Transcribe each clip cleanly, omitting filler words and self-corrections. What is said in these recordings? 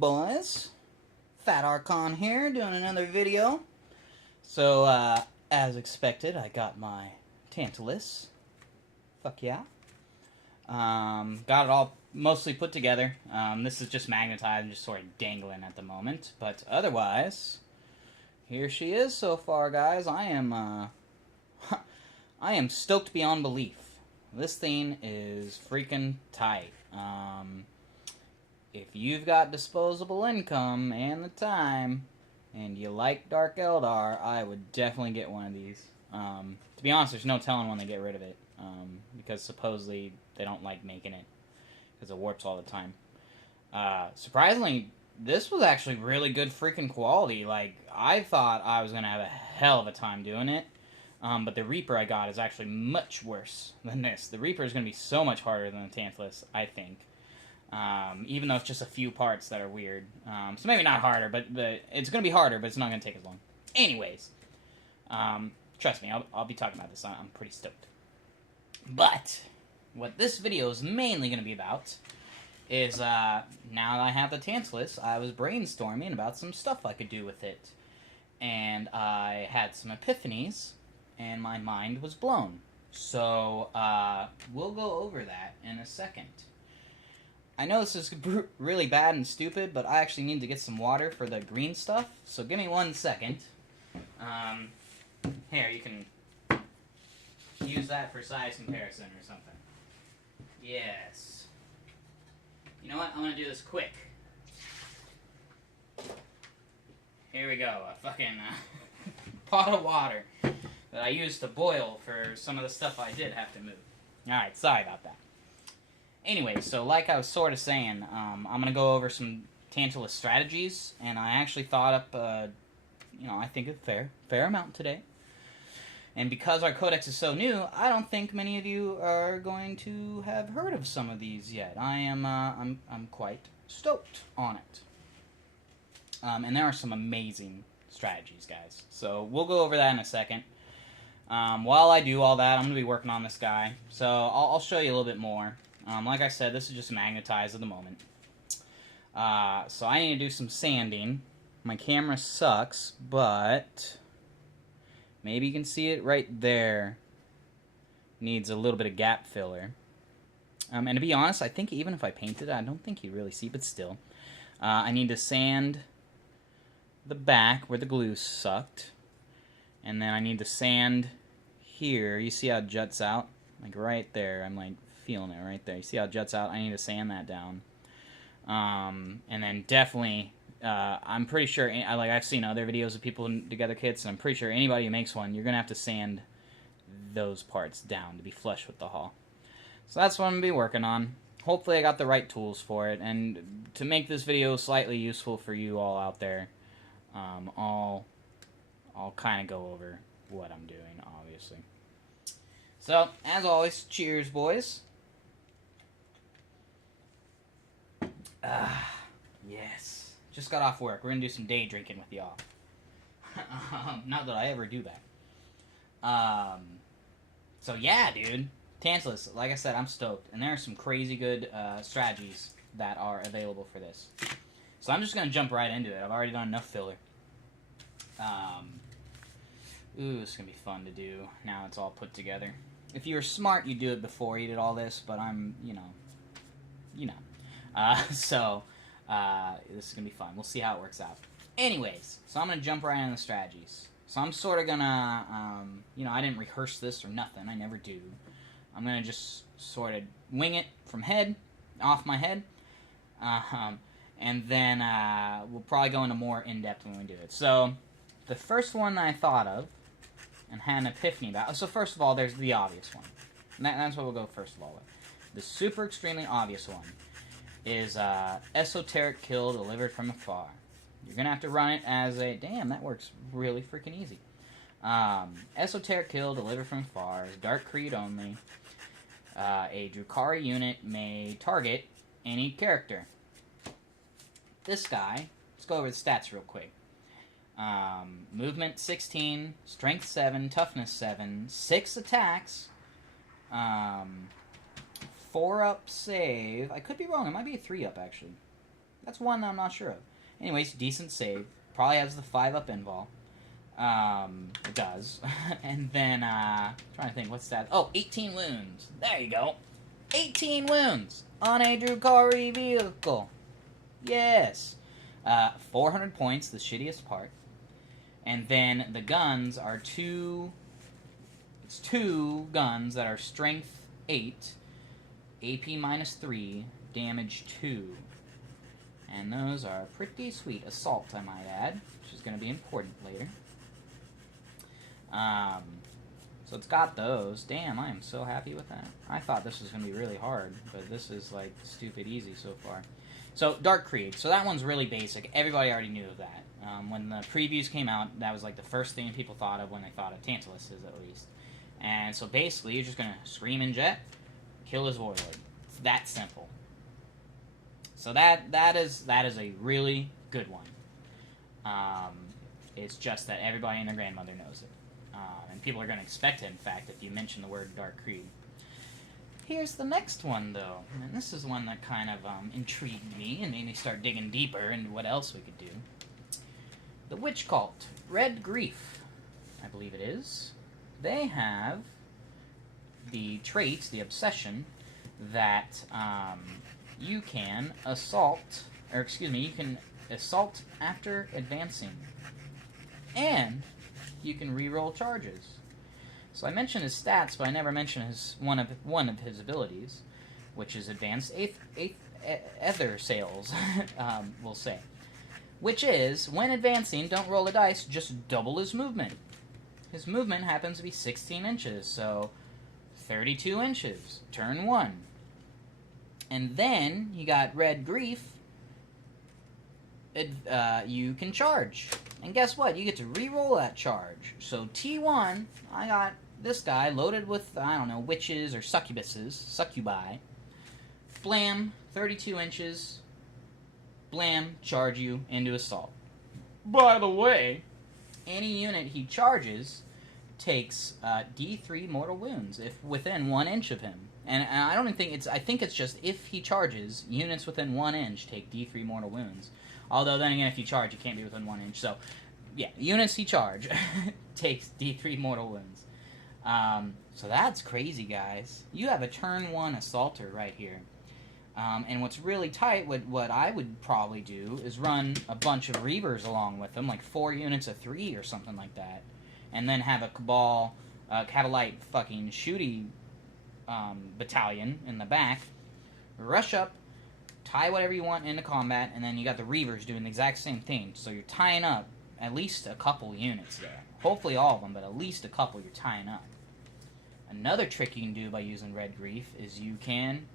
boys? Fat Archon here, doing another video. So, as expected, I got my Tantalus. Fuck yeah. Got it all mostly put together. This is just magnetized and just sort of dangling at the moment. But otherwise, here she is so far, guys. I am stoked beyond belief. This thing is freaking tight. If you've got disposable income and the time, and you like Dark Eldar, I would definitely get one of these. To be honest, there's no telling when they get rid of it, because supposedly they don't like making it, because it warps all the time. Surprisingly, this was actually really good freaking quality. Like, I thought I was going to have a hell of a time doing it, but the Reaper I got is actually much worse than this. The Reaper is going to be so much harder than the Tantalus, I think. Even though it's just a few parts that are weird. So maybe not harder, but it's going to be harder, but it's not going to take as long. Anyways, trust me, I'll be talking about this. I'm pretty stoked. But what this video is mainly going to be about is, now that I have the Tantalus, I was brainstorming about some stuff I could do with it. And I had some epiphanies, and my mind was blown. So, we'll go over that in a second. I know this is really bad and stupid, but I actually need to get some water for the green stuff, so give me 1 second. Here, you can use that for size comparison or something. Yes. You know what? I'm going to do this quick. Here we go. A fucking pot of water that I used to boil for some of the stuff I did have to move. Alright, sorry about that. Anyway, so like I was sort of saying, I'm going to go over some Tantalus Strategies, and I actually thought up, I think a fair amount today. And because our codex is so new, I don't think many of you are going to have heard of some of these yet. I'm quite stoked on it. And there are some amazing strategies, guys. So we'll go over that in a second. While I do all that, I'm going to be working on this guy. So I'll show you a little bit more. Like I said, this is just magnetized at the moment. So I need to do some sanding. My camera sucks, but maybe you can see it right there. Needs a little bit of gap filler. And to be honest, I think even if I painted it, I don't think you really see, but still. I need to sand the back where the glue sucked. And then I need to sand here. You see how it juts out? Like right there. I'm like feeling it right there. You see how it juts out? I need to sand that down. And then definitely, I'm pretty sure, I've seen other videos of people together kits, and I'm pretty sure anybody who makes one, you're going to have to sand those parts down to be flush with the hull. So that's what I'm going to be working on. Hopefully I got the right tools for it, and to make this video slightly useful for you all out there, I'll kind of go over what I'm doing, obviously. So, as always, cheers, boys. Yes. Just got off work. We're going to do some day drinking with y'all. Not that I ever do that. So, yeah, dude. Tantalus, like I said, I'm stoked. And there are some crazy good strategies that are available for this. So I'm just going to jump right into it. I've already done enough filler. Ooh, this is going to be fun to do now it's all put together. If you were smart, you'd do it before you did all this, but I'm, so, this is going to be fun. We'll see how it works out. Anyways, so I'm going to jump right into the strategies. So I'm sort of going to, I didn't rehearse this or nothing. I never do. I'm going to just sort of wing it from off my head. And then we'll probably go into more in-depth when we do it. So the first one I thought of and had an epiphany about. So first of all, there's the obvious one. And that's what we'll go first of all with. The super extremely obvious one is Esoteric Kill Delivered from Afar. You're going to have to run it as a... Damn, that works really freaking easy. Esoteric Kill Delivered from Afar is Dark Creed only. A Drukhari unit may target any character. This guy, let's go over the stats real quick. Movement 16, Strength 7, Toughness 7, 6 attacks, 4-up save. I could be wrong, it might be a 3-up actually. That's one that I'm not sure of. Anyways, decent save. Probably has the 5-up invul. It does. And then, trying to think, what's that? Oh, 18 wounds. There you go. 18 wounds on a Drukhari vehicle. Yes. 400 points, the shittiest part. And then the guns are two guns that are strength 8, AP -3, damage 2. And those are pretty sweet. Assault, I might add, which is going to be important later. So it's got those. Damn, I am so happy with that. I thought this was going to be really hard, but this is, like, stupid easy so far. So, Dark Creed. So that one's really basic. Everybody already knew of that. When the previews came out, that was, like, the first thing people thought of when they thought of Tantalus, at least. And so basically, you're just going to scream and jet, kill his warlord. It's that simple. So that is a really good one. It's just that everybody and their grandmother knows it. And people are going to expect it, in fact, if you mention the word Dark Creed. Here's the next one, though. And this is one that kind of intrigued me and made me start digging deeper into what else we could do. The Witch Cult. Red Grief, I believe it is. They have the trait, the obsession, that you can assault, you can assault after advancing. And you can reroll charges. So I mentioned his stats, but I never mentioned one of his abilities, which is advanced ether sales, we'll say. Which is, when advancing, don't roll a dice, just double his movement. His movement happens to be 16 inches, so 32 inches, turn 1. And then, you got Red Grief, you can charge. And guess what? You get to re-roll that charge. So T1, I got this guy loaded with, I don't know, witches or succubi. Blam, 32 inches. Blam, charge you into assault. By the way, any unit he charges takes D3 mortal wounds if within 1 inch of him. And I don't even think I think it's just if he charges, units within 1 inch take D3 mortal wounds. Although, then again, if you charge, you can't be within 1 inch. So, yeah, units he charge takes D3 mortal wounds. So that's crazy, guys. You have a turn 1 assaulter right here. And what's really tight, what I would probably do, is run a bunch of Reavers along with them, like 4 units of 3 or something like that. And then have a Cabal, Catalite fucking shooty battalion in the back. Rush up, tie whatever you want into combat, and then you got the Reavers doing the exact same thing. So you're tying up at least a couple units there. Hopefully all of them, but at least a couple you're tying up. Another trick you can do by using Red Grief is you can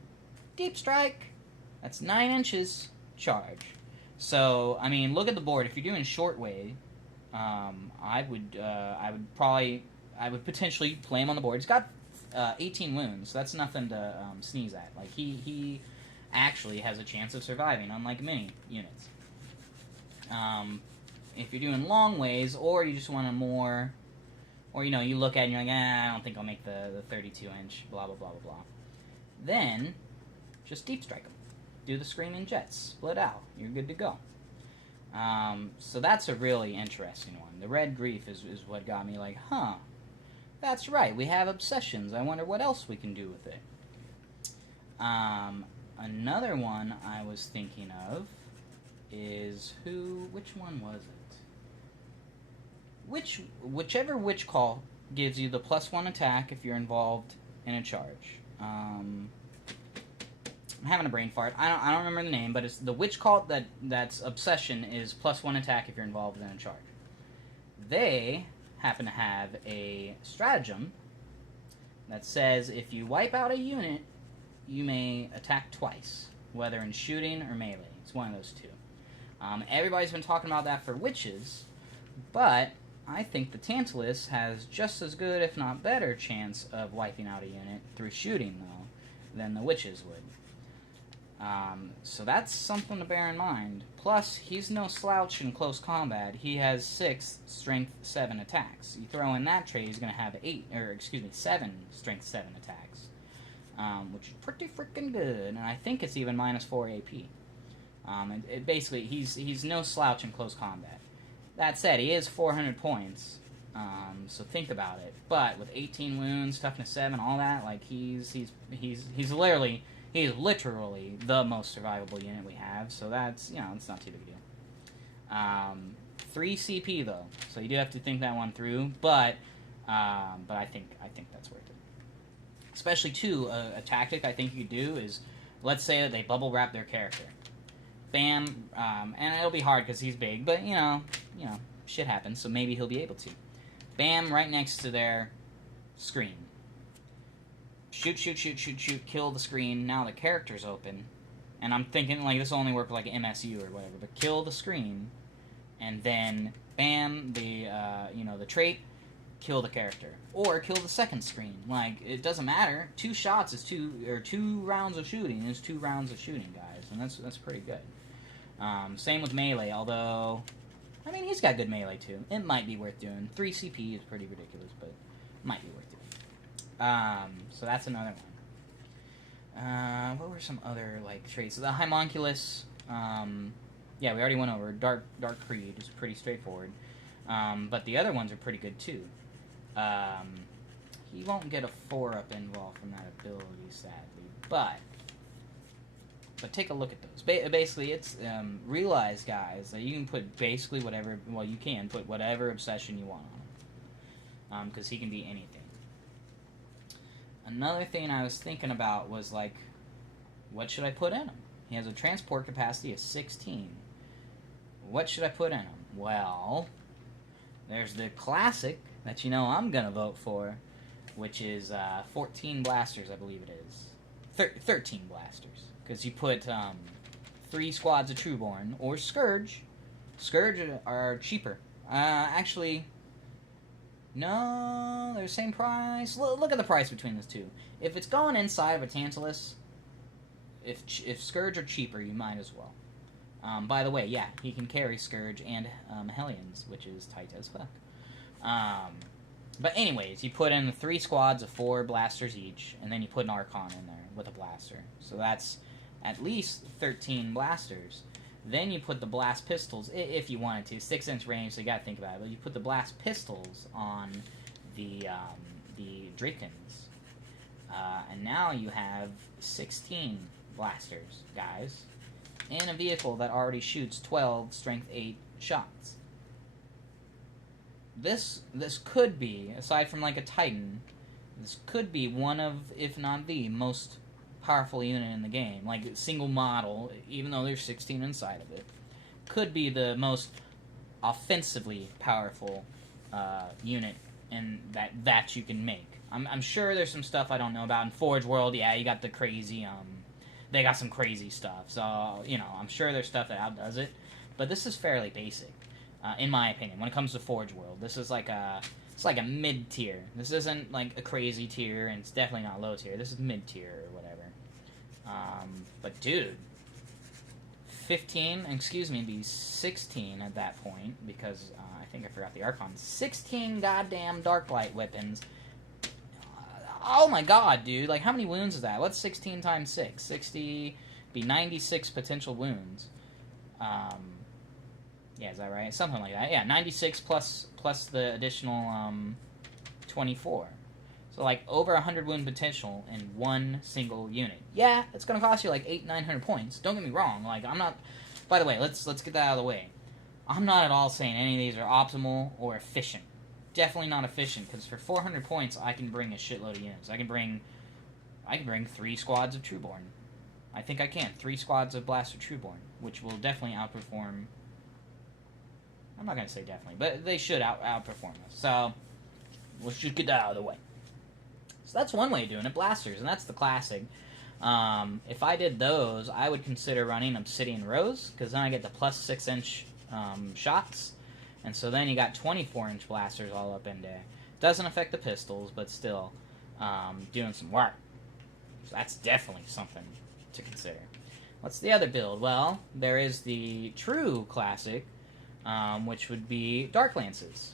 Deep Strike. That's 9 inches charge. So, I mean, look at the board. If you're doing short way, I would potentially play him on the board. He's got 18 wounds, so that's nothing to sneeze at. Like, he actually has a chance of surviving, unlike many units. If you're doing long ways, or you just want a more, or, you look at it and you're like, I don't think I'll make the 32-inch, blah, blah, blah, blah, blah. Then, just Deep Strike them. Do the Screaming Jets. Split out. You're good to go. So that's a really interesting one. The Red Grief is what got me like, huh, that's right, we have obsessions. I wonder what else we can do with it. Another one I was thinking of is which one was it? Whichever Witch Call gives you the +1 attack if you're involved in a charge. I'm having a brain fart. I don't remember the name, but it's the Witch Cult that's obsession is +1 attack if you're involved in a charge. They happen to have a stratagem that says if you wipe out a unit, you may attack twice, whether in shooting or melee. It's one of those two. Everybody's been talking about that for witches, but I think the Tantalus has just as good, if not better, chance of wiping out a unit through shooting, though, than the witches would. So that's something to bear in mind. Plus, he's no slouch in close combat. He has 6 strength 7 attacks. You throw in that trait, he's going to have 7 strength 7 attacks, which is pretty freaking good. And I think it's even -4 AP. Basically, he's no slouch in close combat. That said, he is 400 points, so think about it. But with 18 wounds, toughness 7, all that, like he's literally the most survivable unit we have. So that's it's not too big a deal. 3 CP though, so you do have to think that one through. But I think that's worth it. Especially too, a tactic I think you could do is, let's say that they bubble wrap their character. Bam, and it'll be hard because he's big, but shit happens, so maybe he'll be able to. Bam, right next to their screen. Shoot, kill the screen. Now the character's open, and I'm thinking like this will only work like MSU or whatever, but kill the screen, and then bam, the trait, kill the character, or kill the second screen. Like it doesn't matter. 2 shots is 2 rounds of shooting is 2 rounds of shooting, guys, and that's pretty good. Same with melee, although, I mean, he's got good melee, too. It might be worth doing. 3 CP is pretty ridiculous, but might be worth doing. So that's another one. What were some other, like, traits? The Homunculus, yeah, we already went over. Drukhari is pretty straightforward. But the other ones are pretty good, too. He won't get a 4-up involved from that ability, sadly, but take a look at those. Basically, it's realize, guys, that you can put basically whatever. Well, you can put whatever obsession you want on him, because he can be anything. Another thing I was thinking about was like, what should I put in him? He has a transport capacity of 16. What should I put in him? Well, there's the classic that I'm gonna vote for, which is 14 blasters, I believe it is. 13 blasters. Because you put 3 squads of Trueborn or Scourge. Scourge are cheaper. Actually, no, they're the same price. Look at the price between those two. If it's going inside of a Tantalus, if Scourge are cheaper, you might as well. By the way, yeah, he can carry Scourge and Hellions, which is tight as fuck. But anyways, you put in 3 squads of 4 blasters each, and then you put an Archon in there with a blaster. So that's at least 13 blasters. Then you put the blast pistols, if you wanted to, 6-inch range, so you gotta think about it. But you put the blast pistols on the Drakens, and now you have 16 blasters, guys, in a vehicle that already shoots 12 strength 8 shots. This could be, aside from like a Titan, this could be one of, if not the most powerful unit in the game. Like single model, even though there's 16 inside of it, could be the most offensively powerful unit and that you can make. I'm sure there's some stuff I don't know about in Forge World. Yeah, you got the crazy they got some crazy stuff. So I'm sure there's stuff that outdoes it, but this is fairly basic. In my opinion, when it comes to Forge World, this is like a mid tier. This isn't like a crazy tier, and it's definitely not low tier. This is mid tier or whatever. But dude, 15, excuse me, be 16 at that point, because I think I forgot the Archon. 16 goddamn Darklight weapons. Oh my god, dude! Like, how many wounds is that? What's 16 times 6? 60, be 96 potential wounds. Yeah, is that right? Something like that. Yeah, 96 plus the additional 24. So like over 100 wound potential in one single unit. Yeah, it's gonna cost you like 800-900 points. Don't get me wrong. Like, I'm not. By the way, let's get that out of the way. I'm not at all saying any of these are optimal or efficient. Definitely not efficient, because for 400 points I can bring a shitload of units. I can bring 3 squads of Trueborn. I think I can. 3 squads of Blaster Trueborn, which will definitely outperform. I'm not going to say definitely, but they should outperform us. So, let's just get that out of the way. So that's one way of doing it, blasters, and that's the classic. If I did those, I would consider running Obsidian Rose, because then I get the plus 6-inch shots, and so then you got 24-inch blasters all up in there. Doesn't affect the pistols, but still doing some work. So that's definitely something to consider. What's the other build? Well, there is the true classic, which would be Dark Lances.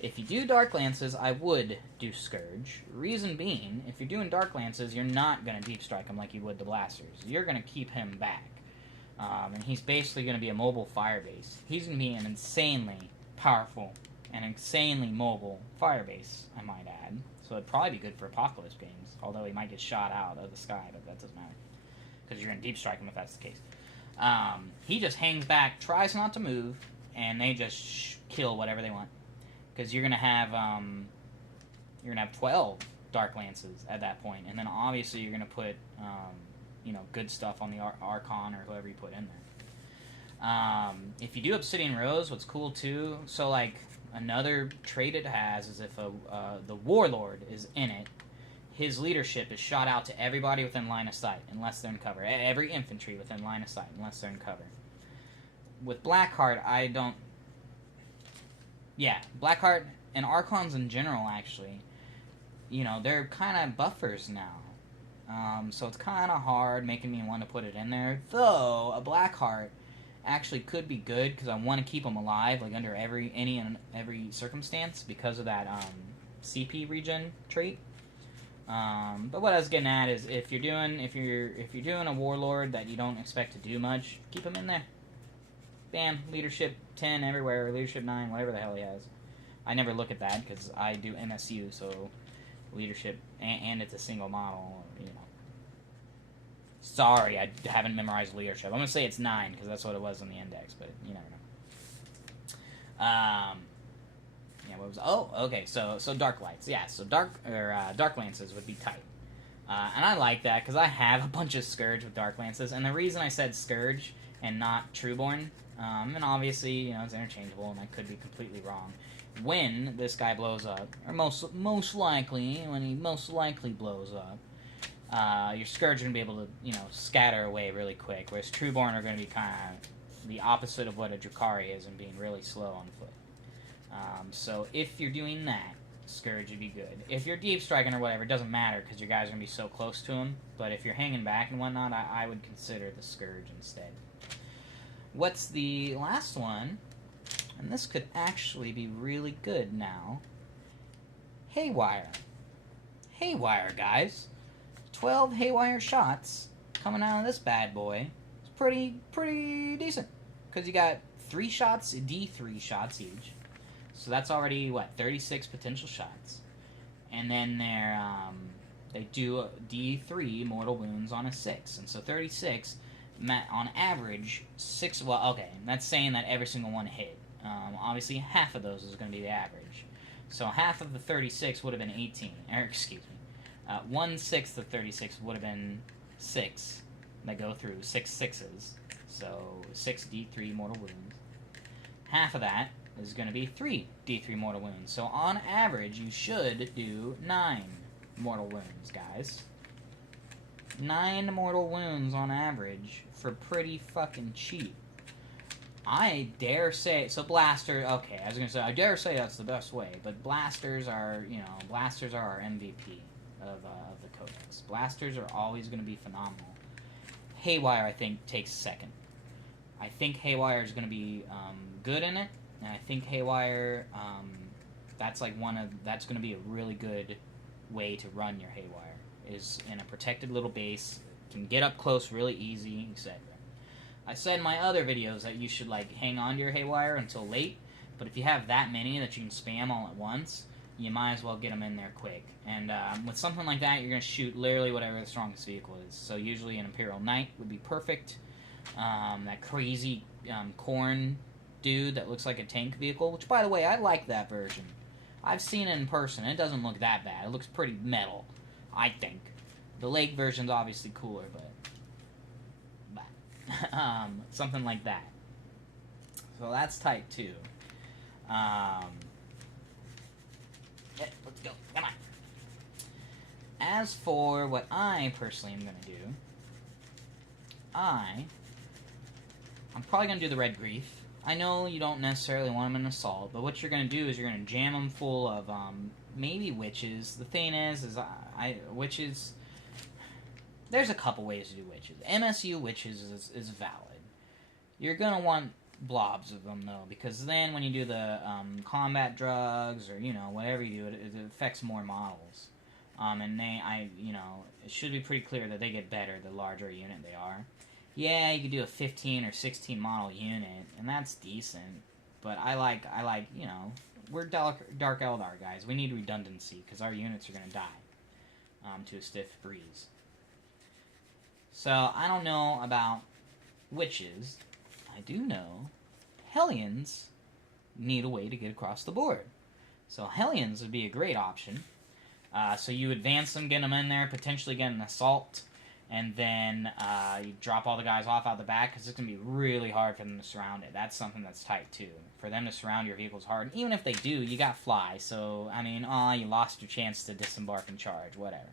If you do Dark Lances, I would do Scourge. Reason being, if you're doing Dark Lances, you're not going to deep strike him like you would the Blasters. You're going to keep him back. And he's basically going to be a mobile fire base. He's going to be an insanely powerful and insanely mobile fire base, I might add. So it'd probably be good for Apocalypse games, although he might get shot out of the sky, but that doesn't matter. Because you're going to deep strike him if that's the case. He just hangs back, tries not to move, and they just kill whatever they want. Because you're going to have 12 Dark Lances at that point, and then obviously you're going to put good stuff on the Archon or whoever you put in there. If you do Obsidian Rose, what's cool too, so like another trait it has is if the Warlord is in it, his leadership is shot out to everybody within line of sight, unless they're in cover. Every infantry within line of sight, unless they're in cover. With Blackheart, I don't... Yeah, Blackheart and Archons in general, actually, they're kind of buffers now. So it's kind of hard making me want to put it in there. Though, a Blackheart actually could be good, because I want to keep them alive, like under every circumstance, because of that CP regen trait. But what I was getting at is if you're doing a Warlord that you don't expect to do much, keep him in there. Bam, leadership 10 everywhere, leadership 9, whatever the hell he has. I never look at that because I do MSU, so leadership and it's a single model, Sorry, I haven't memorized leadership. I'm gonna say it's 9 because that's what it was on the index, but you never know. Yeah, what was? Oh, okay. So Dark Lights. Yeah, so Dark Lances would be tight, and I like that because I have a bunch of Scourge with Dark Lances, and the reason I said Scourge and not Trueborn, and obviously it's interchangeable, and I could be completely wrong. When this guy blows up, or most likely when he most likely blows up, your Scourge are gonna be able to scatter away really quick, whereas Trueborn are gonna be kind of the opposite of what a Drukhari is and being really slow on foot. So if you're doing that, Scourge would be good. If you're deep striking or whatever, it doesn't matter because your guys are going to be so close to him. But if you're hanging back and whatnot, I would consider the Scourge instead. What's the last one? And this could actually be really good now. Haywire. Haywire, guys. 12 Haywire shots coming out of this bad boy. It's pretty decent. Because you got 3 shots, D3 shots each. So that's already, 36 potential shots. And then they do D3 mortal wounds on a 6. And so 36, on average, 6... Well, okay, that's saying that every single one hit. Obviously, half of those is going to be the average. So half of the 36 would have been 18. Or, excuse me. 1/6 of 36 would have been 6 that go through. 6 6s. So 6 D3 mortal wounds. Half of that is going to be 3 D3 mortal wounds. So on average, you should do 9 mortal wounds, guys. 9 mortal wounds on average for pretty fucking cheap. I dare say... So blaster... Okay, I was going to say, I dare say that's the best way. But blasters are, blasters are our MVP of the codex. Blasters are always going to be phenomenal. Haywire, I think, takes second. I think Haywire is going to be good in it. And I think Haywire, that's going to be a really good way to run your Haywire, is in a protected little base, can get up close really easy, etc. I said in my other videos that you should hang on to your Haywire until late, but if you have that many that you can spam all at once, you might as well get them in there quick. And with something like that, you're going to shoot literally whatever the strongest vehicle is. So usually an Imperial Knight would be perfect. That crazy corn dude that looks like a tank vehicle, which, by the way, I like that version. I've seen it in person. It doesn't look that bad. It looks pretty metal, I think. The Lake version's obviously cooler, but something like that. So that's tight, too. Yeah, let's go. Come on. As for what I personally am going to do, I'm probably going to do the Red Grief. I know you don't necessarily want them in Assault, but what you're going to do is you're going to jam them full of maybe Witches. The thing is Witches... There's a couple ways to do Witches. MSU Witches is valid. You're going to want blobs of them, though, because then when you do the combat drugs or, whatever you do, it affects more models. And it should be pretty clear that they get better the larger unit they are. Yeah, you could do a 15 or 16 model unit, and that's decent. But I like, you know, we're Dark Eldar guys. We need redundancy, because our units are going to die to a stiff breeze. So, I don't know about witches. I do know Hellions need a way to get across the board. So, Hellions would be a great option. So you advance them, get them in there, potentially get an assault, and then you drop all the guys off out the back, because it's going to be really hard for them to surround it. That's something that's tight, too. For them to surround your vehicle is hard. And even if they do, you got fly, so, I mean, you lost your chance to disembark and charge, whatever.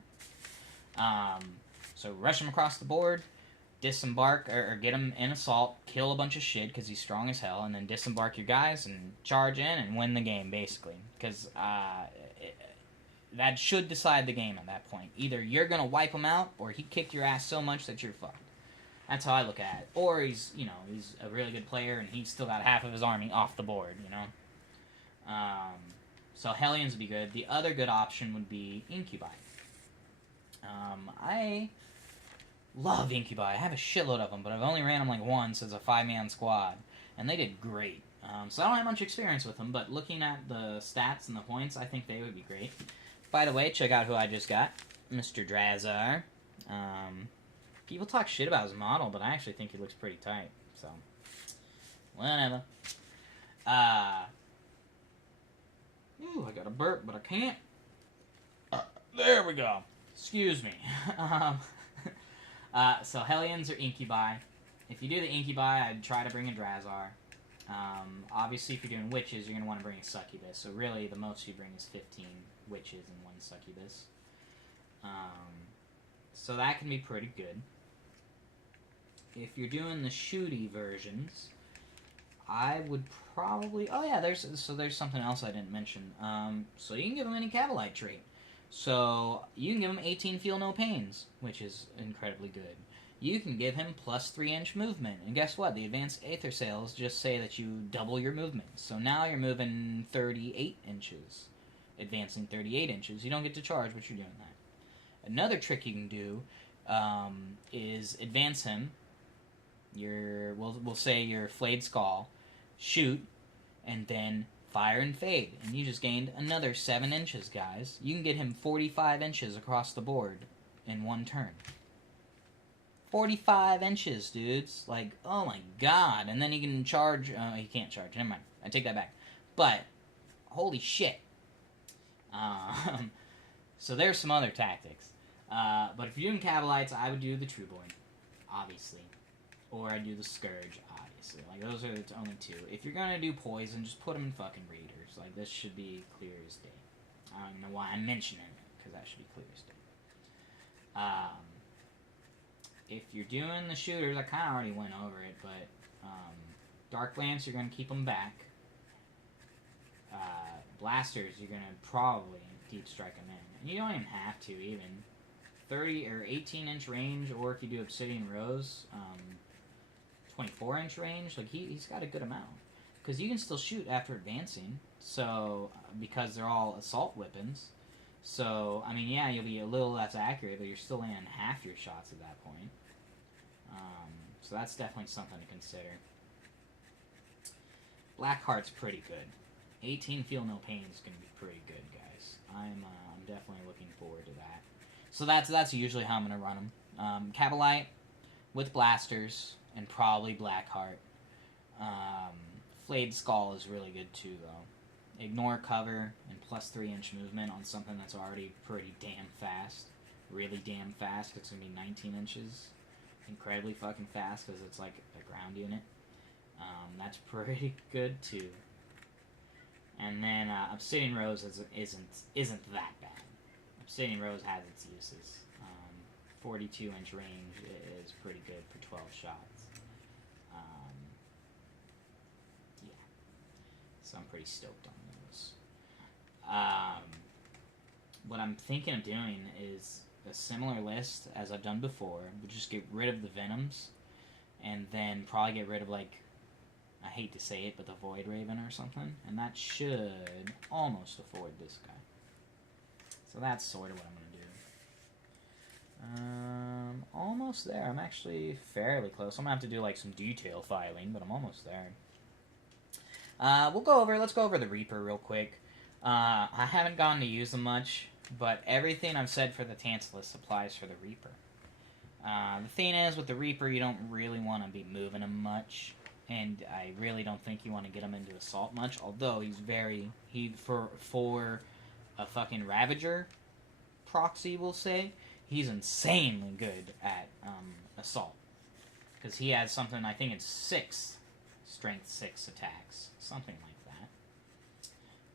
So rush him across the board, disembark, or get him in assault, kill a bunch of shit, because he's strong as hell, and then disembark your guys, and charge in, and win the game, basically. Because, that should decide the game at that point. Either you're going to wipe him out, or he kicked your ass so much that you're fucked. That's how I look at it. Or he's, you know, he's a really good player, and he's still got half of his army off the board, you know? So Hellions would be good. The other good option would be Incubi. I love Incubi. I have a shitload of them, but I've only ran them like once as a 5-man squad, and they did great. So I don't have much experience with them, but looking at the stats and the points, I think they would be great. By the way, check out who I just got, Mr. Drazar. People talk shit about his model, but I actually think he looks pretty tight, so whatever. Ooh, I got a burp, but I can't. There we go. Excuse me. So Hellions or Incubi. If you do the Incubi, I'd try to bring a Drazar. Obviously, if you're doing witches, you're going to want to bring a succubus. So really, the most you bring is 15 witches and 1 succubus. So that can be pretty good. If you're doing the shooty versions, I would probably... Oh yeah, there's something else I didn't mention. So you can give them any Cavalite trait. So you can give him 18 Feel No Pains, which is incredibly good. You can give him plus 3-inch movement. And guess what? The advanced Aether Sails just say that you double your movement. So now you're moving 38 inches. Advancing 38 inches. You don't get to charge, but you're doing that. Another trick you can do is advance him. We'll say your Flayed Skull. Shoot. And then fire and fade. And you just gained another 7 inches, guys. You can get him 45 inches across the board in one turn. 45 inches, dudes. Like, oh my god. And then he can charge... he can't charge. Never mind. I take that back. But, holy shit. So there's some other tactics. But if you're doing Cavalites, I would do the True Boy, obviously. Or I'd do the Scourge, obviously. Like, those are the only two. If you're gonna do Poison, just put them in fucking Readers. Like, this should be clear as day. I don't know why I'm mentioning it, because that should be clear as day. If you're doing the shooters, I kind of already went over it, but Dark Lance, you're going to keep them back. Blasters, you're going to probably deep strike them in. And you don't even have to, even. 30 or 18-inch range, or if you do Obsidian Rose, 24-inch range, like he's got a good amount. Because you can still shoot after advancing, so because they're all assault weapons. So, I mean, yeah, you'll be a little less accurate, but you're still landing half your shots at that point. So that's definitely something to consider. Blackheart's pretty good. 18 Feel No Pain is going to be pretty good, guys. I'm definitely looking forward to that. So that's usually how I'm going to run them. Cavalite with Blasters and probably Blackheart. Flayed Skull is really good too, though. Ignore cover and plus 3-inch movement on something that's already pretty damn fast. Really damn fast. It's going to be 19 inches. Incredibly fucking fast because it's like a ground unit. That's pretty good too. And then Obsidian Rose isn't that bad. Obsidian Rose has its uses. 42-inch range is pretty good for 12 shots. Yeah. So I'm pretty stoked on those. What I'm thinking of doing is a similar list as I've done before, but just get rid of the Venoms, and then probably get rid of, like, I hate to say it, but the Void Raven or something, and that should almost afford this guy. So that's sort of what I'm Almost there. I'm actually fairly close. I'm gonna have to do like some detail filing, but I'm almost there. Let's go over the Reaper real quick. I haven't gotten to use them much, but everything I've said for the Tantalus applies for the Reaper. The thing is, with the Reaper, you don't really want to be moving him much, and I really don't think you want to get him into assault much, although for a fucking Ravager proxy, we'll say, he's insanely good at assault. Because he has something, I think it's 6 strength 6 attacks. Something like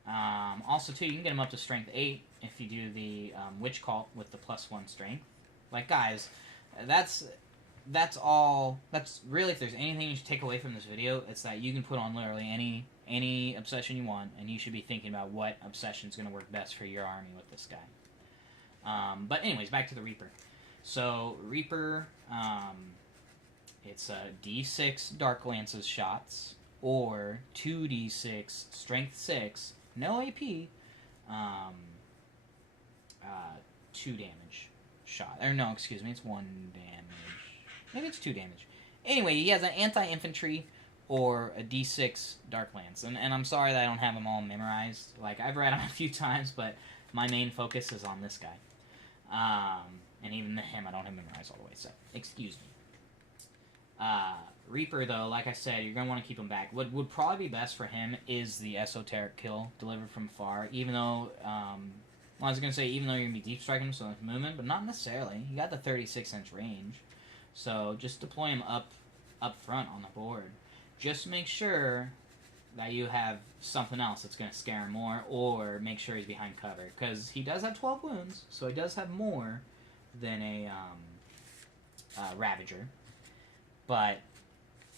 that. Also, too, you can get him up to strength 8 if you do the Witch Cult with the +1 strength. Like, guys, that's all. That's really, if there's anything you should take away from this video, it's that you can put on literally any obsession you want, and you should be thinking about what obsession is going to work best for your army with this guy. But anyways, back to the Reaper. So, Reaper, it's D6 Dark Lances shots, or 2d6 Strength 6, no AP, 2 damage shot. Or no, excuse me, it's 1 damage. Maybe it's 2 damage. Anyway, he has an anti-infantry or a D6 Dark Lance. And I'm sorry that I don't have them all memorized. Like, I've read them a few times, but my main focus is on this guy. And even him I don't have memorized all the way, so excuse me. Reaper, though, like I said, you're going to want to keep him back. What would probably be best for him is the esoteric kill delivered from far, even though, well, I was going to say, even though you're going to be deep striking him, so it's movement, but not necessarily. You got the 36-inch range, so just deploy him up front on the board. Just make sure that you have something else that's going to scare him more, or make sure he's behind cover, because he does have 12 wounds, so he does have more than a Ravager, but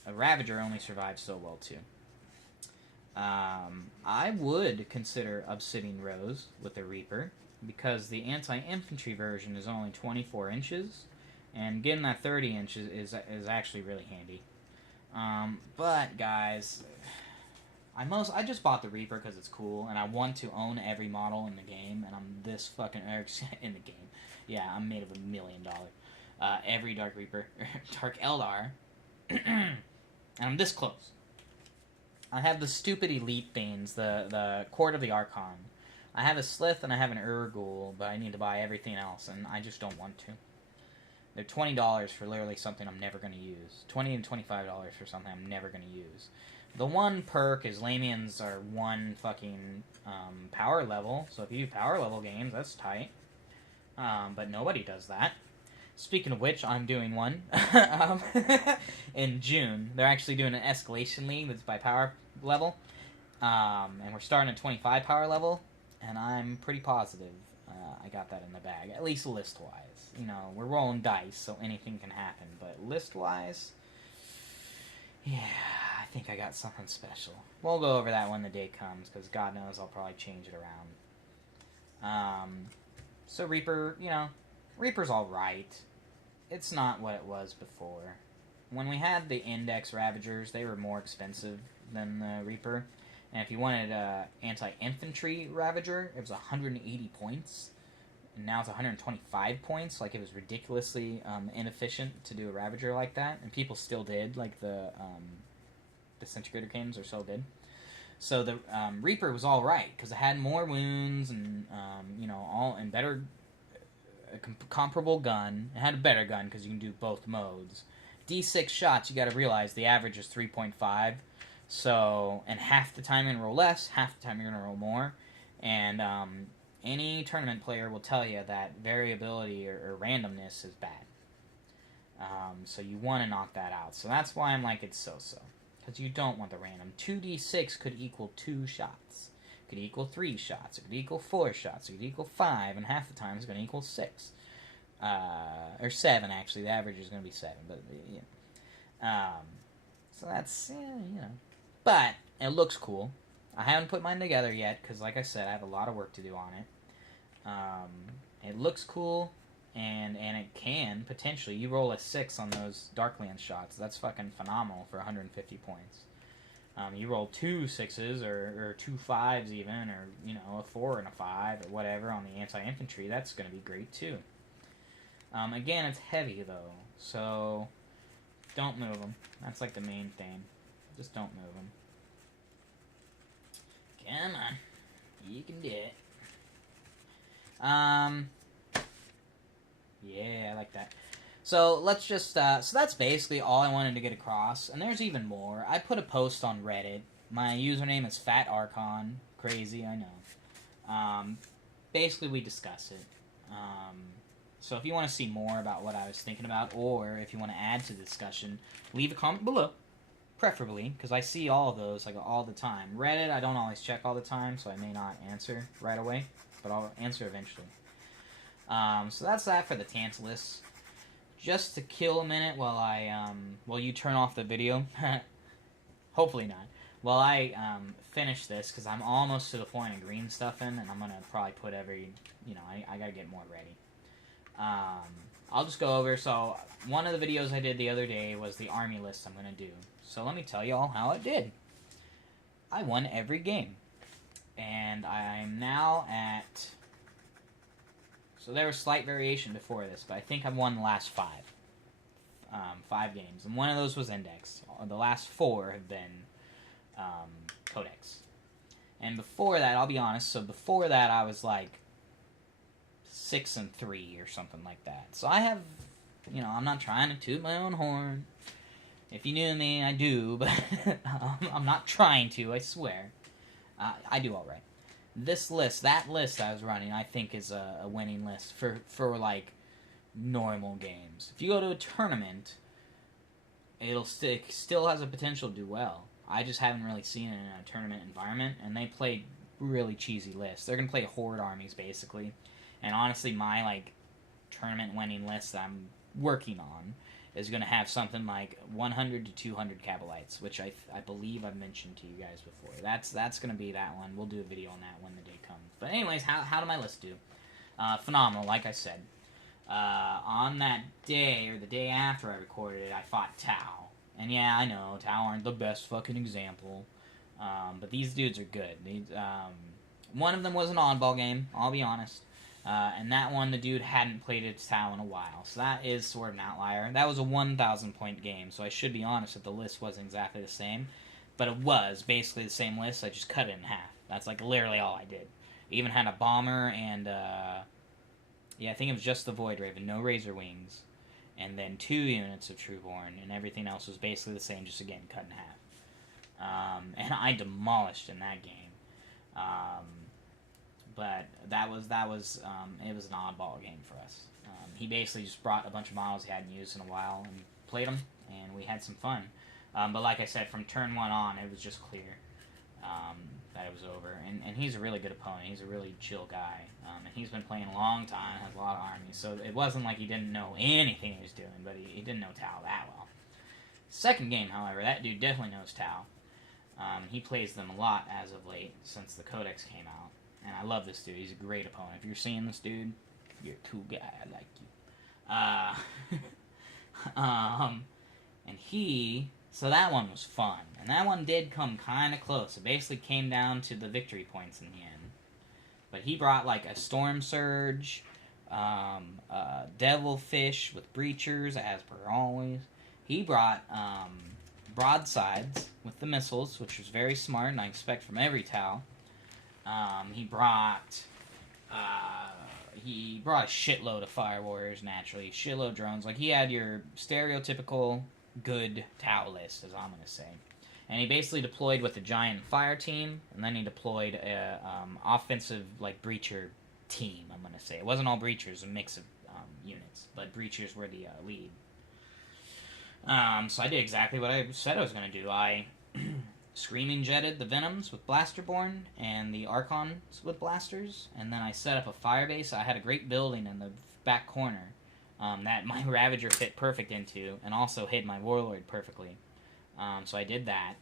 a Ravager only survives so well, too. I would consider Obsidian Rose with the Reaper, because the anti-infantry version is only 24 inches, and getting that 30 inches is actually really handy. But, guys, I just bought the Reaper because it's cool, and I want to own every model in the game, and I'm this fucking... in the game. Yeah, I'm made of $1 million. Every Dark Reaper... Dark Eldar... and I'm this close. I have the stupid elite things, the Court of the Archon. I have a Slith and I have an Urgul, but I need to buy everything else, and I just don't want to. They're $20 for literally something I'm never going to use. $20 and $25 for something I'm never going to use. The one perk is Lamians are 1 fucking power level, so if you do power level games, that's tight. But nobody does that. Speaking of which, I'm doing one in June. They're actually doing an escalation league that's by power level. And we're starting at 25 power level, and I'm pretty positive I got that in the bag, at least list-wise. You know, we're rolling dice, so anything can happen, but list-wise, yeah, I think I got something special. We'll go over that when the day comes, because God knows I'll probably change it around. So Reaper, you know, Reaper's alright. It's not what it was before. When we had the Index Ravagers, they were more expensive than the Reaper. And if you wanted an anti-infantry Ravager, it was 180 points. And now it's 125 points. Like, it was ridiculously inefficient to do a Ravager like that. And people still did. Like, the Disintegrator Kings are so good. So the Reaper was alright, because it had more wounds and, you know, and better... a comparable gun. It had a better gun because you can do both modes. D6 shots, you got to realize the average is 3.5. So, and half the time you're going to roll less, half the time you're going to roll more. And any tournament player will tell you that variability or randomness is bad. So you want to knock that out. So that's why I'm like, it's so-so. Because you don't want the random. 2d6 could equal 2 shots. It could equal 3 shots. It could equal 4 shots. It could equal 5, and half the time it's going to equal 6. Or 7, actually. The average is going to be 7, but, yeah. So that's, you know. But, it looks cool. I haven't put mine together yet, because, like I said, I have a lot of work to do on it. It looks cool, and it can, potentially. You roll a 6 on those Darklands shots. That's fucking phenomenal for 150 points. You roll 2 6s or 2 5s even, or, you know, a 4 and a 5 or whatever on the anti-infantry. That's going to be great, too. Again, it's heavy, though, so don't move them. That's, like, the main thing. Just don't move them. Come on. You can do it. Yeah, I like that. So, let's just, so that's basically all I wanted to get across, and there's even more. I put a post on Reddit. My username is Fat Archon. Crazy, I know. Basically, we discuss it. So if you want to see more about what I was thinking about, or if you want to add to the discussion, leave a comment below, preferably, because I see all of those, like, all the time. Reddit, I don't always check all the time, so I may not answer right away, but I'll answer eventually. So that's that for the Tantalus. Just to kill a minute while you turn off the video, hopefully not, while I finish this, because I'm almost to the point of green stuff in, and I'm going to probably put I got to get more ready. I'll just go over, so one of the videos I did the other day was the army list I'm going to do. So let me tell you all how it did. I won every game. And I'm now at... So there was slight variation before this, but I think I've won the last 5. 5 games. And one of those was Index. The last 4 have been Codex. And before that, I'll be honest, so before that I was like 6-3 or something like that. So I have, I'm not trying to toot my own horn. If you knew me, I do, but I'm not trying to, I swear. I do alright. That list I was running, I think is a winning list for like, normal games. If you go to a tournament, it'll still has a potential to do well. I just haven't really seen it in a tournament environment, and they play really cheesy lists. They're going to play horde armies, basically. And honestly, my, like, tournament-winning list that I'm working on is going to have something like 100 to 200 Cabalites, which I believe I've mentioned to you guys before. That's going to be that one. We'll do a video on that when the day comes. But anyways, how did my list do? Phenomenal, like I said. On that day, or the day after I recorded it, I fought Tau. And yeah, I know, Tau aren't the best fucking example. But these dudes are good. One of them was an oddball game, I'll be honest. And that one, the dude hadn't played its Tau in a while. So that is sort of an outlier. That was a 1,000 point game, so I should be honest that the list wasn't exactly the same. But it was basically the same list, I just cut it in half. That's like literally all I did. Even had a bomber and, yeah, I think it was just the Void Raven, no Razor Wings. And then 2 units of Trueborn, and everything else was basically the same, just again, cut in half. And I demolished in that game. But it was an oddball game for us. He basically just brought a bunch of models he hadn't used in a while and played them, and we had some fun. But like I said, from turn 1 on, it was just clear that it was over. And he's a really good opponent. He's a really chill guy. And he's been playing a long time, has a lot of armies. So it wasn't like he didn't know anything he was doing, but he didn't know Tau that well. Second game, however, that dude definitely knows Tau. He plays them a lot as of late, since the Codex came out. And I love this dude. He's a great opponent. If you're seeing this dude, you're a cool guy. I like you. So that one was fun. And that one did come kind of close. It basically came down to the victory points in the end. But he brought like a Storm Surge, Devilfish with Breachers, as per always. He brought broadsides with the missiles, which was very smart, and I expect from every Tau. He brought a shitload of Fire Warriors, naturally. Shitload of drones. Like, he had your stereotypical good Tau list, as I'm going to say. And he basically deployed with a giant fire team, and then he deployed a offensive, like, breacher team, I'm going to say. It wasn't all breachers, a mix of units, but breachers were the lead. So I did exactly what I said I was going to do. I Screaming Jetted the Venoms with Blasterborn, and the Archons with Blasters, and then I set up a fire base. I had a great building in the back corner that my Ravager fit perfect into, and also hid my Warlord perfectly. So I did that.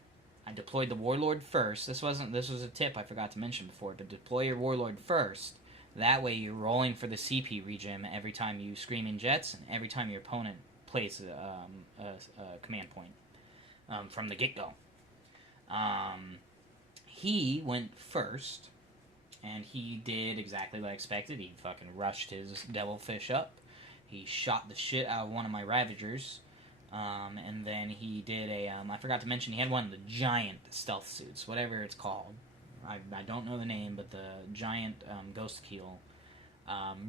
I deployed the Warlord first. This was a tip I forgot to mention before, but deploy your Warlord first. That way you're rolling for the CP regem every time you Screaming Jets, and every time your opponent plays a command point from the get-go. He went first, and he did exactly what I expected. He fucking rushed his Devilfish up. He shot the shit out of one of my Ravagers. And then he did a, I forgot to mention, he had one of the giant stealth suits, whatever it's called. I don't know the name, but the giant ghost keel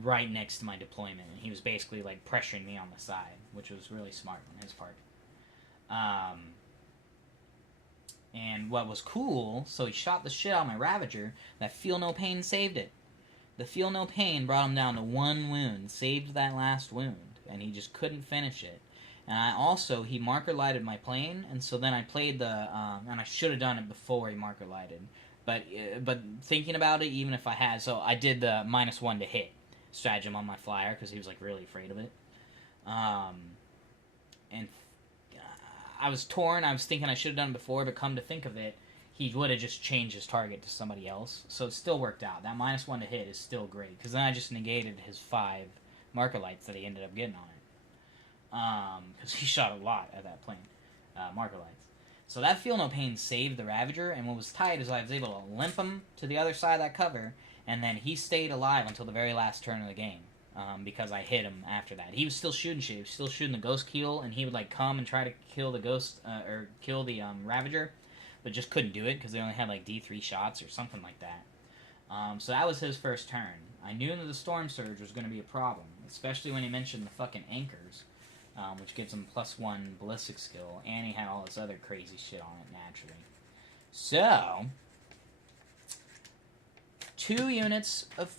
right next to my deployment. And he was basically like pressuring me on the side, which was really smart on his part. And what was cool, so he shot the shit out of my Ravager, that Feel No Pain saved it. The Feel No Pain brought him down to 1 wound, saved that last wound, and he just couldn't finish it. And he marker lighted my plane, and so then I played the, and I should have done it before he marker lighted. But thinking about it, even if I had, so I did the -1 to hit stratagem on my flyer, because he was, like, really afraid of it. And I was torn, I was thinking I should have done it before, but come to think of it, he would have just changed his target to somebody else, so it still worked out. That -1 to hit is still great, because then I just negated his 5 marker lights that he ended up getting on it. Because he shot a lot at that plane, marker lights. So that Feel No Pain saved the Ravager, and what was tight is I was able to limp him to the other side of that cover, and then he stayed alive until the very last turn of the game, because I hit him after that. He was still shooting shit. He was still shooting the Ghost Keel, and he would like come and try to kill the Ghost, or kill the Ravager, but just couldn't do it because they only had like D3 shots or something like that. So that was his first turn. I knew that the Storm Surge was going to be a problem, especially when he mentioned the fucking anchors. Which gives him +1 ballistic skill, and he had all this other crazy shit on it naturally. So, 2 units of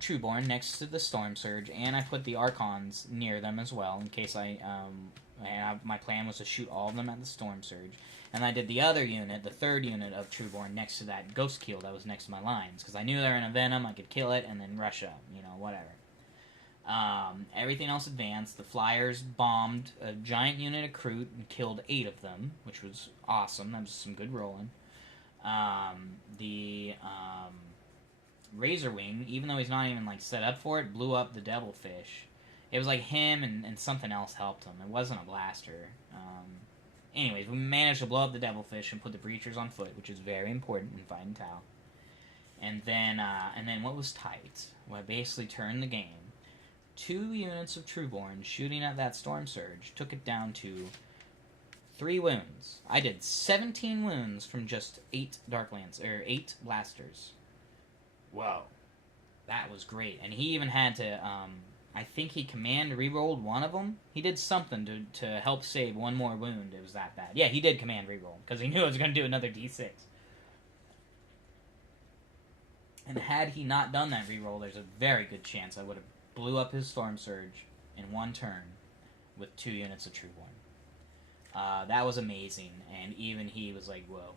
Trueborn next to the Storm Surge, and I put the Archons near them as well, in case my plan was to shoot all of them at the Storm Surge. And I did the other unit, the 3rd unit of Trueborn, next to that Ghost Keel that was next to my lines, because I knew they were in a Venom, I could kill it, and then rush up, whatever. Everything else advanced. The Flyers bombed a giant unit of Kroot and killed 8 of them, which was awesome. That was some good rolling. The Razorwing, even though he's not even like set up for it, blew up the Devilfish. It was like him and something else helped him. It wasn't a blaster. Anyways, we managed to blow up the Devilfish and put the Breachers on foot, which is very important in fighting Tau. And then what was tight? Well, I basically turned the game. 2 units of Trueborn shooting at that Storm Surge took it down to 3 wounds. I did 17 wounds from just 8 Darklance, or 8 blasters. Whoa. That was great. And he even had to, I think he command rerolled one of them. He did something to help save 1 more wound. It was that bad. Yeah, he did command reroll, because he knew I was going to do another D6. And had he not done that reroll, there's a very good chance I would have blew up his Storm Surge in 1 turn with 2 units of Trueborn. That was amazing, and even he was like, whoa.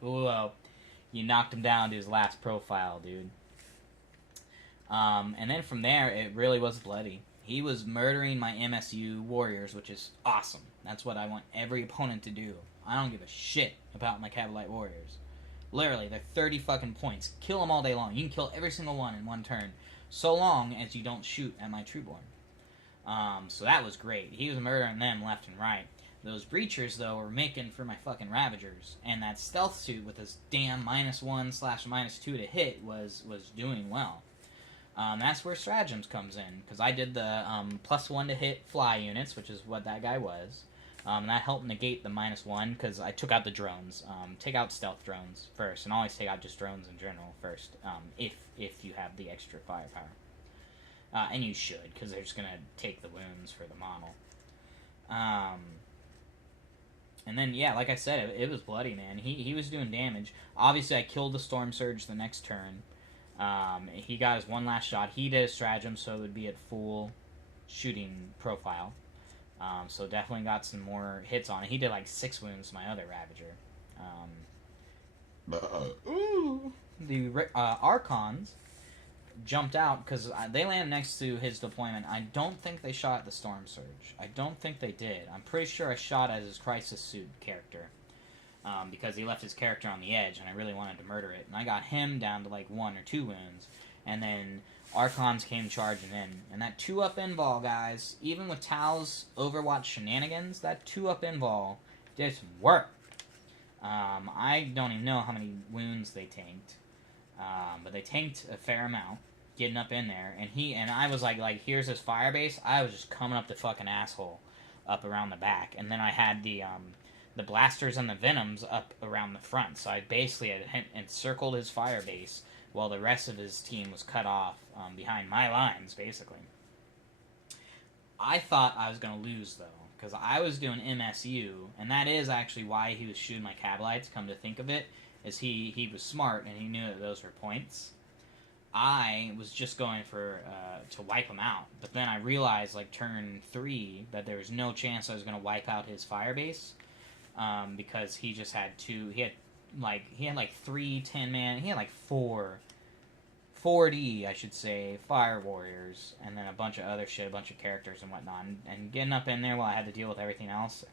Whoa. You knocked him down to his last profile, dude. And then from there, it really was bloody. He was murdering my MSU warriors, which is awesome. That's what I want every opponent to do. I don't give a shit about my Cavalite warriors. Literally, they're 30 fucking points. Kill them all day long. You can kill every single one in 1 turn, so long as you don't shoot at my Trueborn. So that was great. He was murdering them left and right. Those Breachers, though, were making for my fucking Ravagers. And that Stealth Suit with this damn -1/-2 to hit was doing well. That's where Strategems comes in, because I did the +1 to hit fly units, which is what that guy was. And that helped negate the -1, because I took out the drones. Take out stealth drones first, and always take out just drones in general first, if you have the extra firepower. And you should, because they're just going to take the wounds for the model. And then, yeah, like I said, it was bloody, man. He was doing damage. Obviously, I killed the Storm Surge the next turn. He got his 1 last shot. He did a stratagem, so it would be at full shooting profile. So definitely got some more hits on it. He did like 6 wounds to my other Ravager. The Archons jumped out because they landed next to his deployment. I don't think they shot at the Storm Surge. I don't think they did. I'm pretty sure I shot at his Crisis Suit character. Because he left his character on the edge, and I really wanted to murder it. And I got him down to like 1 or 2 wounds. And then Archons came charging in. And that 2-up invul, guys, even with Tau's Overwatch shenanigans, that 2-up invul did some work. I don't even know how many wounds they tanked. But they tanked a fair amount. getting up in there, and I was like, here's his fire base. I was just coming up the fucking asshole, up around the back, and then I had the blasters and the venoms up around the front. So I basically had encircled his fire base while the rest of his team was cut off behind my lines, basically. I thought I was going to lose, though, because I was doing MSU, and that is actually why he was shooting my Cabalites, come to think of it, is he was smart, and he knew that those were points. I was just going for to wipe him out, but then I realized, like, turn 3, that there was no chance I was going to wipe out his fire base, because he just had he had like 3 10-man, he had like 4D, I should say, fire warriors, and then a bunch of other shit, a bunch of characters and whatnot, and getting up in there while I had to deal with everything else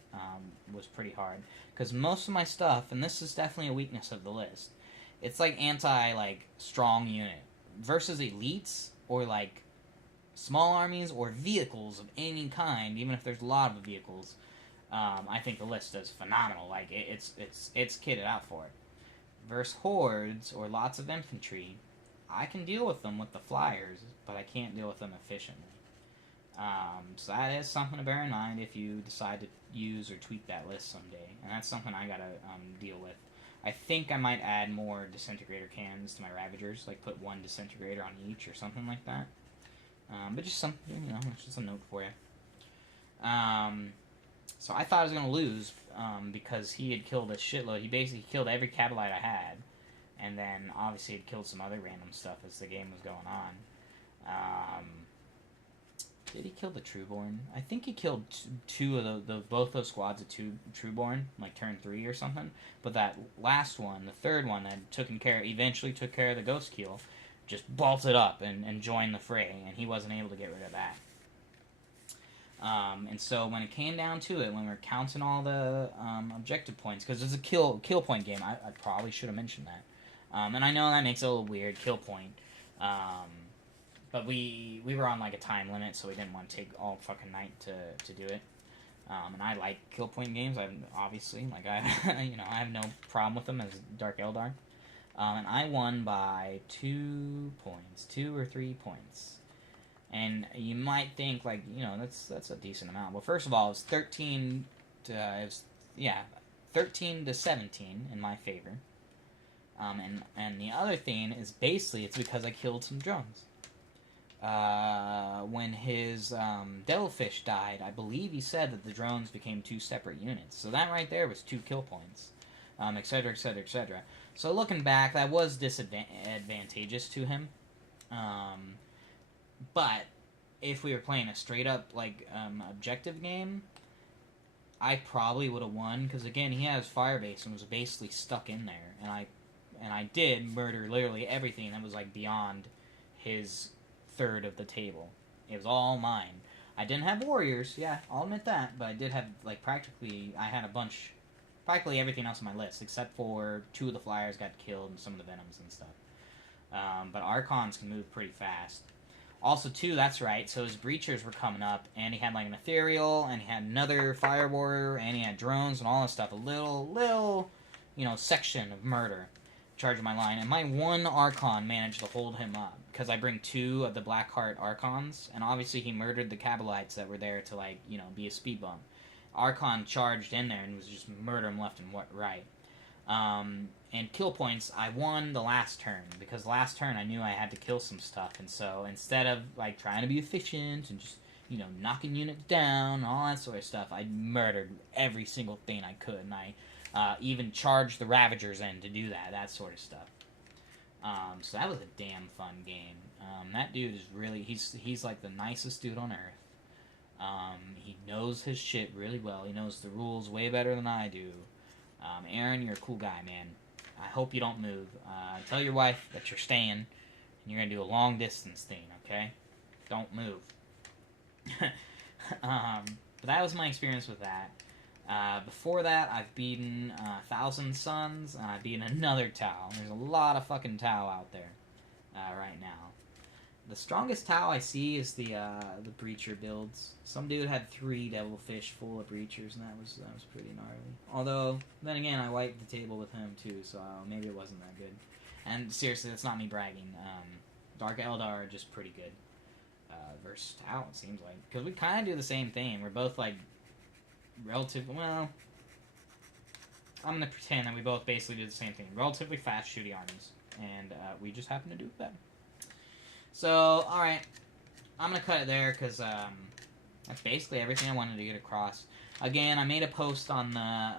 was pretty hard, because most of my stuff, and this is definitely a weakness of the list, it's like strong unit versus elites or like small armies or vehicles of any kind. Even if there's a lot of vehicles, I think the list is phenomenal. Like it's kitted out for it. Versus hordes or lots of infantry, I can deal with them with the flyers, but I can't deal with them efficiently. So that is something to bear in mind if you decide to use or tweak that list someday, and that's something I gotta deal with. I think I might add more disintegrator cannons to my Ravagers, like put 1 disintegrator on each or something like that. But just something, it's just a note for you. So I thought I was going to lose because he had killed a shitload. He basically killed every Cabalite I had, and then obviously he'd killed some other random stuff as the game was going on. Did he kill the Trueborn? I think he killed two of both those squads of 2 Trueborn, like turn 3 or something. But that last one, the third one that eventually took care of the Ghost Kill, just bolted up and joined the fray, and he wasn't able to get rid of that. And so when it came down to it, when we were counting all the objective points, because it's a kill point game, I probably should have mentioned that. And I know that makes it a little weird, kill point. But we were on like a time limit, so we didn't want to take all fucking night to do it. And I like kill point games. I have no problem with them as Dark Eldar. And I won by 2 points, 2 or 3 points. And you might think that's a decent amount. Well, first of all, it was 13 to 17 in my favor. And the other thing is basically it's because I killed some drones. When his Devilfish died, I believe he said that the drones became 2 separate units. So that right there was 2 kill points, etc., etc., etc. So looking back, that was disadvantageous to him. But if we were playing a straight up objective game, I probably would have won, because again, he had his firebase and was basically stuck in there, and I did murder literally everything that was beyond his third of the table. It was all mine. I didn't have warriors, yeah, I'll admit that, but I did have practically everything else on my list, except for 2 of the flyers got killed and some of the venoms and stuff. But Archons can move pretty fast. Also, too, that's right, so his breachers were coming up, and he had an ethereal, and he had another fire warrior, and he had drones and all this stuff. A little section of murder charging my line, and my 1 Archon managed to hold him up, because I bring 2 of the Blackheart Archons, and obviously he murdered the Cabalites that were there to, be a speed bump. Archon charged in there and was just murdering left and right. And kill points, I won the last turn, because last turn I knew I had to kill some stuff, and so instead of trying to be efficient and just knocking units down and all that sort of stuff, I murdered every single thing I could, and I even charged the Ravagers in to do that sort of stuff. So that was a damn fun game. That dude is really, he's like the nicest dude on earth. He knows his shit really well. He knows the rules way better than I do. Aaron, you're a cool guy, man. I hope you don't move. Tell your wife that you're staying, and you're going to do a long distance thing, okay? Don't move. But that was my experience with that. Before that, I've beaten 1,000 Suns, and I've beaten another Tau. There's a lot of fucking Tau out there right now. The strongest Tau I see is the Breacher builds. Some dude had 3 Devilfish full of Breachers, and that was pretty gnarly. Although, then again, I wiped the table with him too, so maybe it wasn't that good. And seriously, that's not me bragging. Dark Eldar are just pretty good. Versatile, it seems like. Because we kind of do the same thing. We're both, like, relatively... Well, I'm going to pretend that we both basically do the same thing. Relatively fast shooty armies. And we just happen to do it better. So, alright. I'm going to cut it there because that's basically everything I wanted to get across. Again, I made a post on the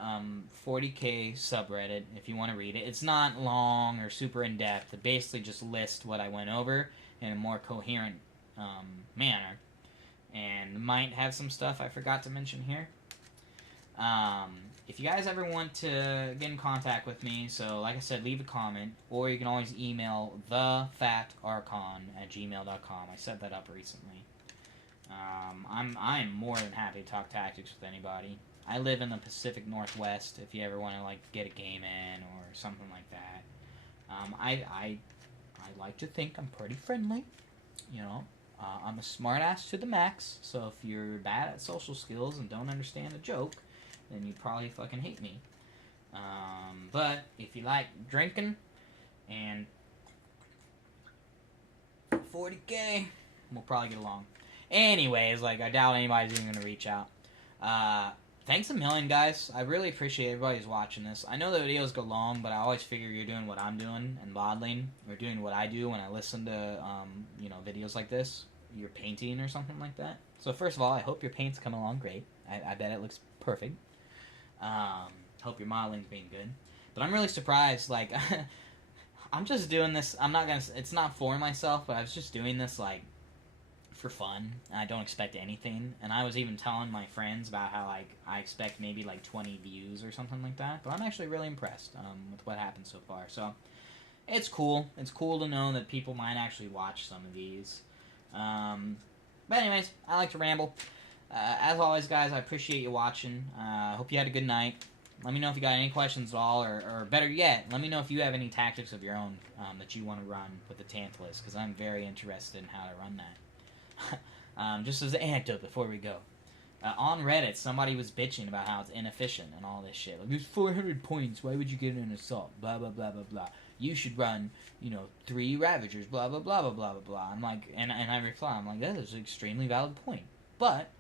40K subreddit if you want to read it. It's not long or super in-depth. It basically just lists what I went over in a more coherent manner. And might have some stuff I forgot to mention here. If you guys ever want to get in contact with me, so like I said, leave a comment, or you can always email thefatarchon@gmail.com. I set that up recently. I'm more than happy to talk tactics with anybody. I live in the Pacific Northwest. If you ever want to like get a game in or something like that, I like to think I'm pretty friendly. You know, I'm a smartass to the max. So if you're bad at social skills and don't understand a joke, then you probably fucking hate me. But if you like drinking and 40K, we'll probably get along. Anyways, like, I doubt anybody's even going to reach out. Thanks a million, guys. I really appreciate everybody who's watching this. I know the videos go long, but I always figure you're doing what I'm doing and modeling, or doing what I do when I listen to, you know, videos like this. You're painting or something like that. So first of all, I hope your paint's coming along great. I bet it looks perfect. Hope your modeling's being good. But I'm really surprised, like, I'm just doing this, it's not for myself, but I was just doing this, like, for fun. I don't expect anything. And I was even telling my friends about how, like, I expect maybe, like, 20 views or something like that. But I'm actually really impressed, with what happened so far. So, it's cool. It's cool to know that people might actually watch some of these. But anyways, I like to ramble. As always, guys, I appreciate you watching. Hope you had a good night. Let me know if you got any questions at all, or better yet, let me know if you have any tactics of your own that you want to run with the Tantalus, because I'm very interested in how to run that. Just as an anecdote before we go. On Reddit, somebody was bitching about how it's inefficient and all this shit. Like, there's 400 points, why would you get an assault? Blah, blah, blah, blah, blah. You should run, 3 Ravagers, blah, blah, blah, blah, blah, blah, blah. I'm like, and I reply, I'm like, that is an extremely valid point. But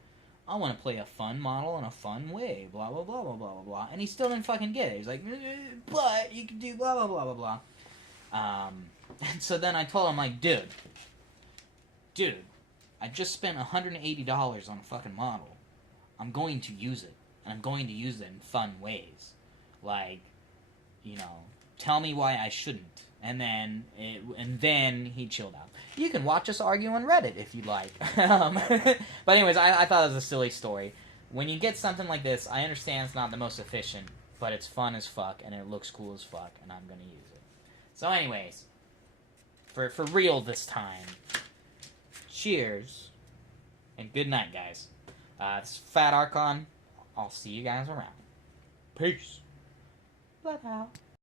I want to play a fun model in a fun way, blah, blah, blah, blah, blah, blah, blah. And he still didn't fucking get it. He's like, but you can do blah, blah, blah, blah, blah. And so then I told him, like, dude, I just spent $180 on a fucking model. I'm going to use it. And I'm going to use it in fun ways. Like, tell me why I shouldn't. And then he chilled out. You can watch us argue on Reddit if you'd like. But anyways, I thought it was a silly story. When you get something like this, I understand it's not the most efficient, but it's fun as fuck, and it looks cool as fuck, and I'm going to use it. So anyways, for real this time, cheers, and good night, guys. This is Fat Archon. I'll see you guys around. Peace. Blood out.